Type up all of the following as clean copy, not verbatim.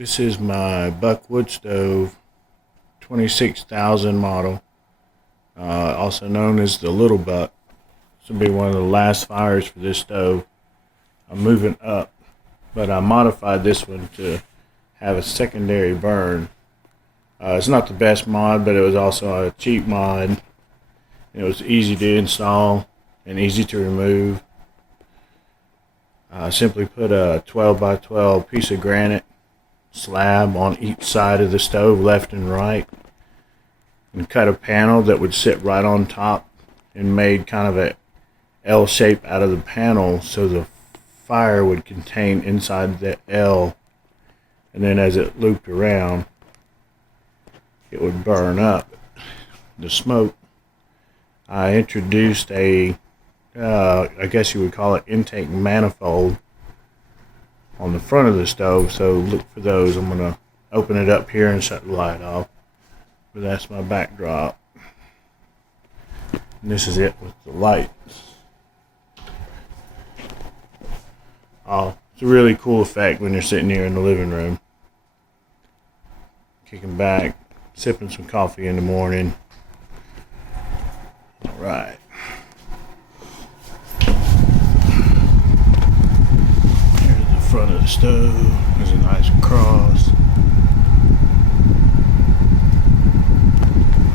This is my Buck wood stove, 26,000 model, also known as the Little Buck. This will be one of the last fires for this stove. I'm moving up, but I modified this one to have a secondary burn. It's not the best mod, but it was also a cheap mod. It was easy to install and easy to remove. I simply put a 12 by 12 piece of granite slab on each side of the stove, left and right, and cut a panel that would sit right on top and made kind of a L shape out of the panel so the fire would contain inside the L, and then as it looped around it would burn up the smoke. I introduced a I guess you would call it intake manifold on the front of the stove, so look for those. I'm going to open it up here and shut the light off, but that's my backdrop. And this is it with the lights. Oh, it's a really cool effect when you're sitting here in the living room, kicking back, sipping some coffee in the morning. All right. Front of the stove. There's a nice cross.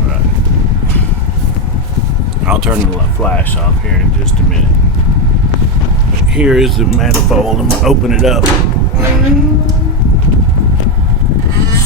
Alright. I'll turn the flash off here in just a minute. But here is the manifold. I'm going to open it up.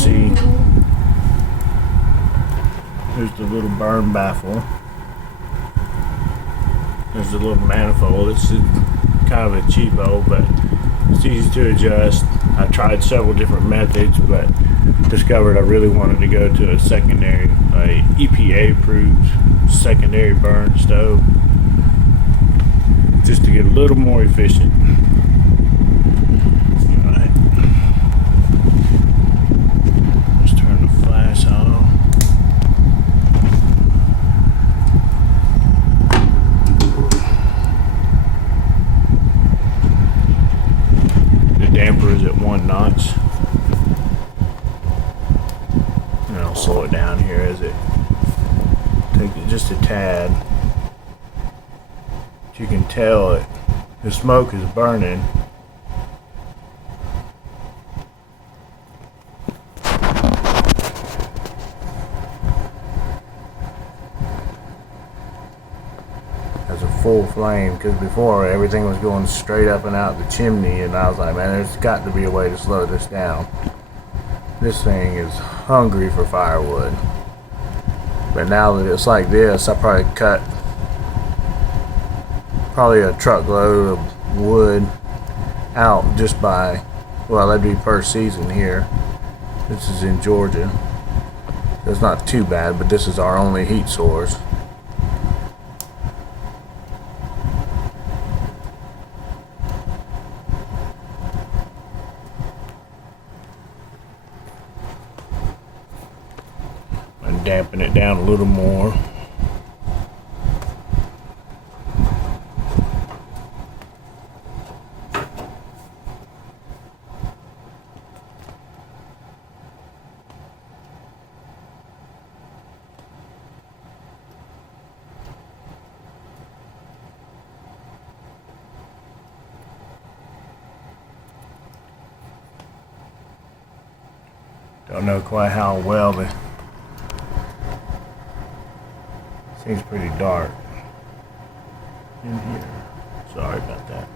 See, there's the little burn baffle. There's the little manifold. It's kind of a cheapo, but it's easy to adjust. I tried several different methods, but discovered I really wanted to go to a EPA approved secondary burn stove just to get a little more efficient. Alright. Let's turn the flash on. Damper is at 1 notch, and I'll slow it down here as it takes it just a tad. But you can tell the smoke is burning. As a full flame, because before everything was going straight up and out the chimney, and I was like, man, there's got to be a way to slow this down. This thing is hungry for firewood. But now that it's like this, I probably cut a truckload of wood out just by, well, that'd be per season here. This is in Georgia. It's not too bad, but this is our only heat source. Dampen it down a little more. Don't know quite how well the seems pretty dark in here. Sorry about that.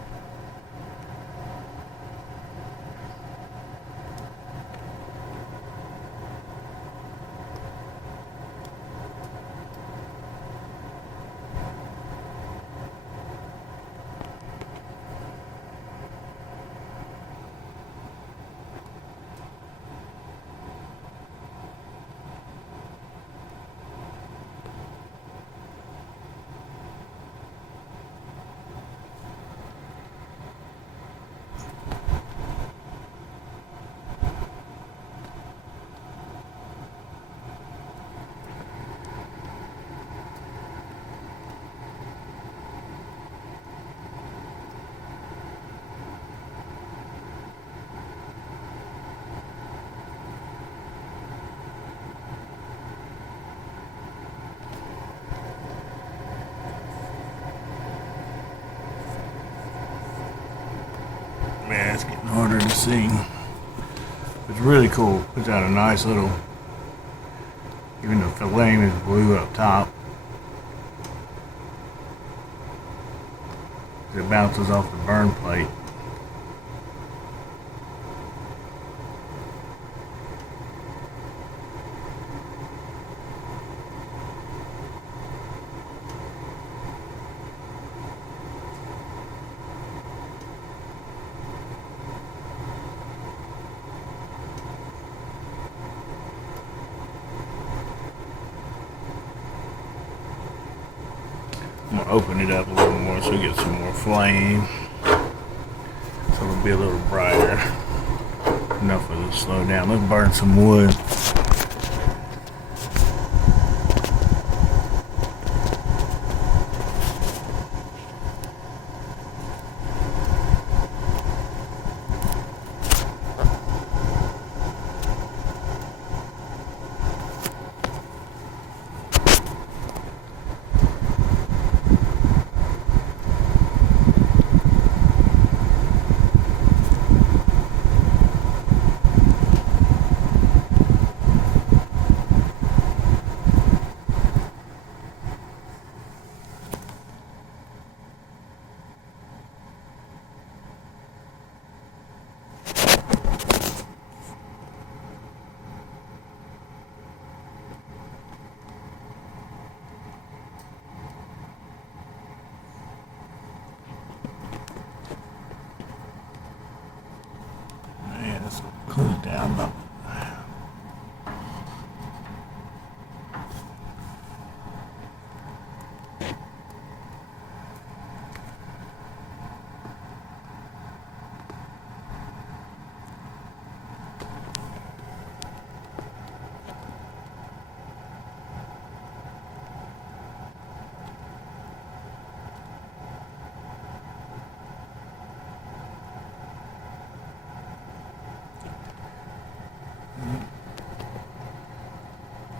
Man, it's getting harder to see. It's really cool. Puts out a nice little, even the flame is blue up top. It bounces off the burn plate. I'm gonna open it up a little more so we get some more flame. So it'll be a little brighter. Enough of it to slow down. Let's burn some wood. Let's cool it down about.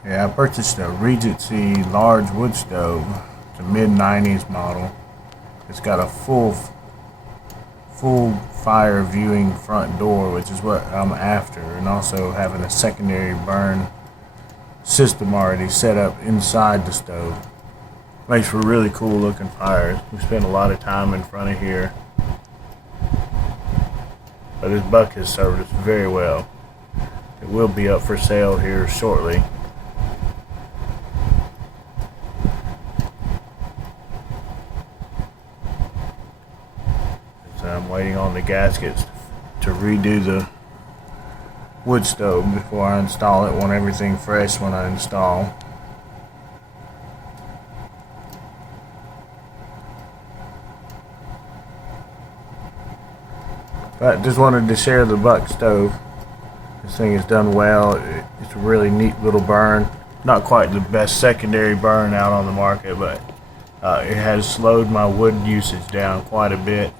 Yeah, I purchased a Regency large wood stove. It's a mid-90s model. It's got a full fire viewing front door, which is what I'm after, and also having a secondary burn system already set up inside the stove. Makes for really cool looking fires. We spent a lot of time in front of here, but this buck has served us very well. It will be up for sale here shortly. I'm waiting on the gaskets to redo the wood stove before I install it. Want everything fresh when I install. But just wanted to share the buck stove. This thing is done well. It's a really neat little burn. Not quite the best secondary burn out on the market, but it has slowed my wood usage down quite a bit.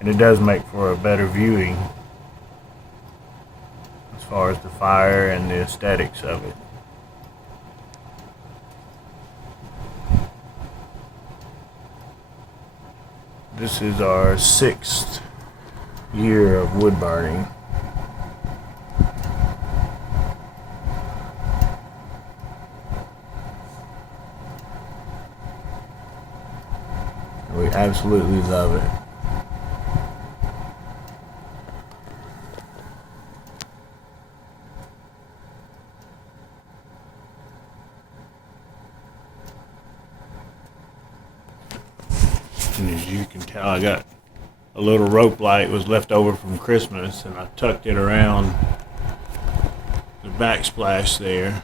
And it does make for a better viewing as far as the fire and the aesthetics of it. This is our 6th year of wood burning. We absolutely love it. And as you can tell, I got a little rope light was left over from Christmas, and I tucked it around the backsplash there.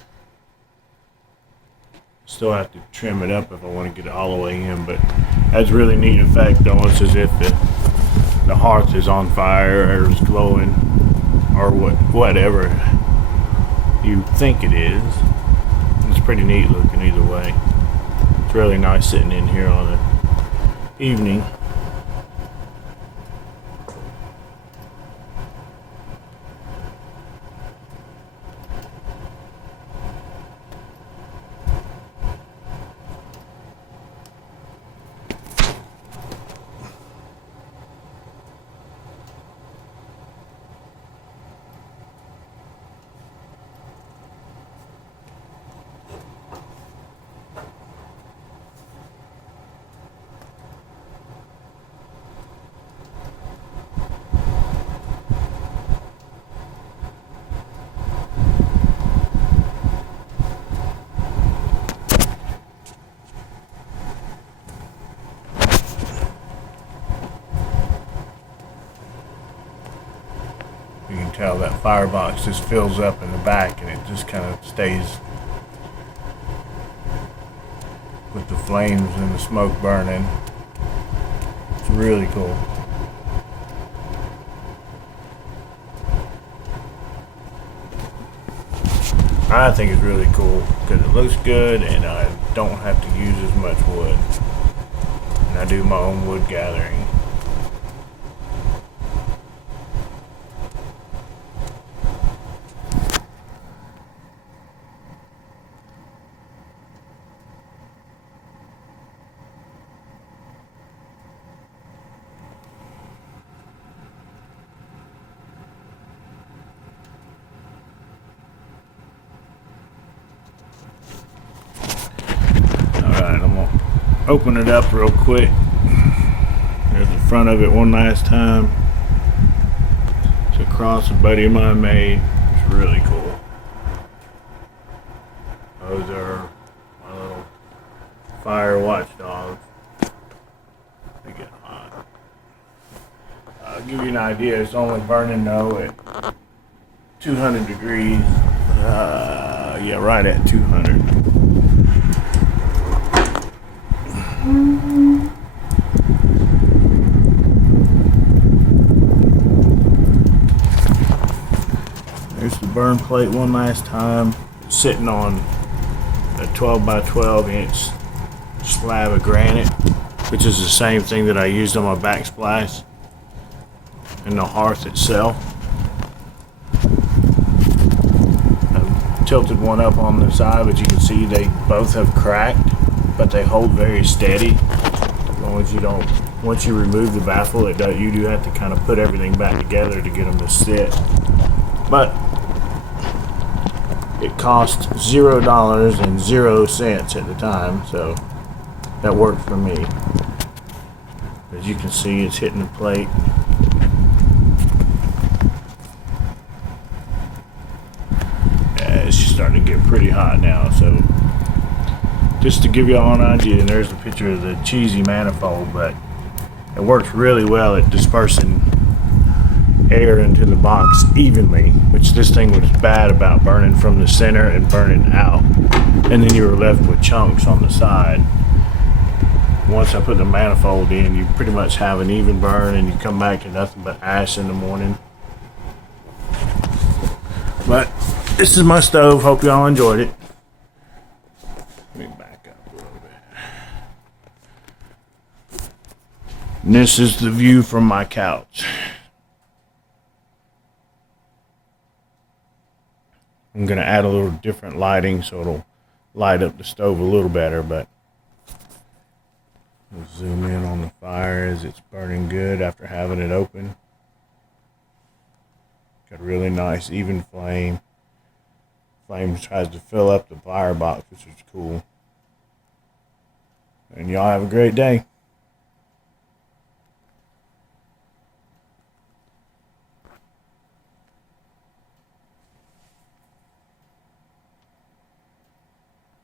Still have to trim it up if I want to get it all the way in, but that's really neat effect. Almost as if the hearth is on fire or is glowing, or whatever you think it is. It's pretty neat looking either way. It's really nice sitting in here on an evening. You can tell that firebox just fills up in the back and it just kind of stays with the flames and the smoke burning. It's really cool. I think it's really cool because it looks good and I don't have to use as much wood. And I do my own wood gathering. Alright, I'm gonna open it up real quick. There's the front of it one last time. It's a cross a buddy of mine made. It's really cool. Those are my little fire watchdogs. They get hot. I'll give you an idea. It's only burning though at 200 degrees. Yeah, right at 200. There's the burn plate one last time. It's sitting on a 12 by 12 inch slab of granite, which is the same thing that I used on my backsplash and the hearth itself. I've tilted one up on the side, but you can see they both have cracked, but they hold very steady. As long as you don't, once you remove the baffle, you do have to kind of put everything back together to get them to sit. But it cost $0.00 at the time, so that worked for me. As you can see, it's hitting the plate. It's starting to get pretty hot now, so just to give you all an idea, and there's a picture of the cheesy manifold, but it works really well at dispersing air into the box evenly, which this thing was bad about burning from the center and burning out, and then you were left with chunks on the side. Once I put the manifold in, you pretty much have an even burn and you come back to nothing but ash in the morning. But this is my stove. Hope y'all enjoyed it. Let me back up a little bit. And this is the view from my couch. I'm going to add a little different lighting so it'll light up the stove a little better, but we'll zoom in on the fire as it's burning good after having it open. Got a really nice even flame. Flame tries to fill up the firebox, which is cool. And y'all have a great day.